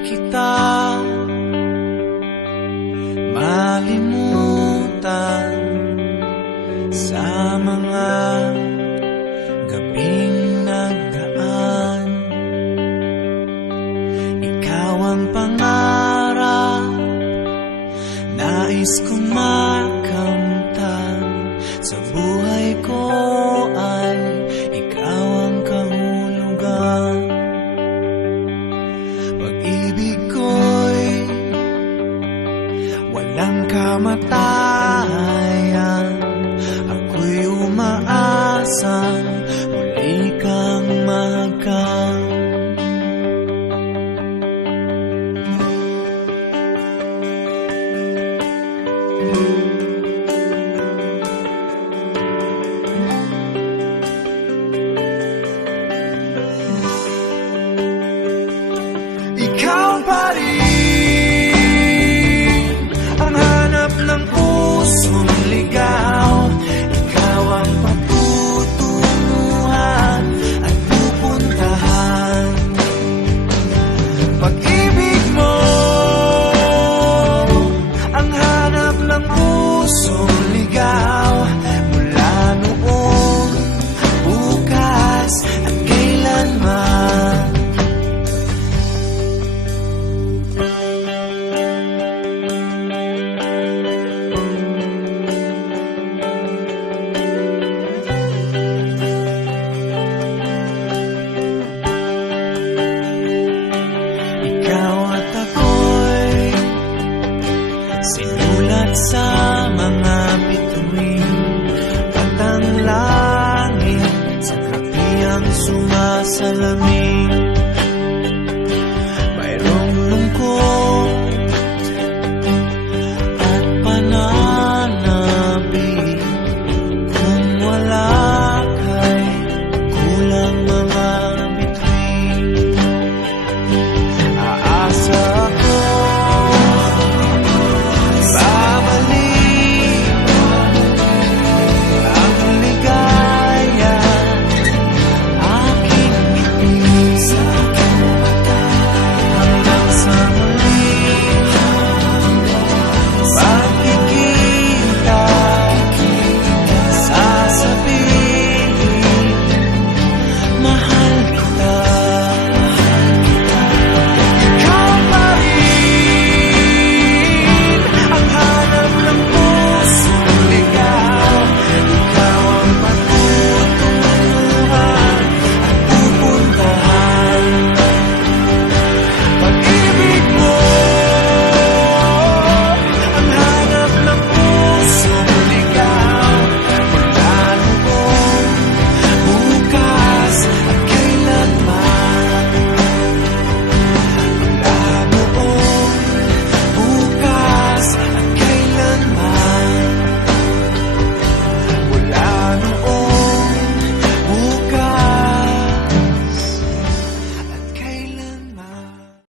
kita malimutan sa mga gabing nagdaan. Ikaw ang pangarap, nais kong makamtan. Sa buhay ko ay ikaw ang kahulugan. Pag-ibig ko'y walang kamatayan. Ako'y umaasang muli kang mahagkan. Ikaw pa rin ang hanap ng pusong ligaw. Ikaw ang patutunguhan at pupuntahan. Pag-ibig mo ang hanap ng pusong ligaw. Mula noon, bukas at kailanman. Ikaw at ako'y sinulat sa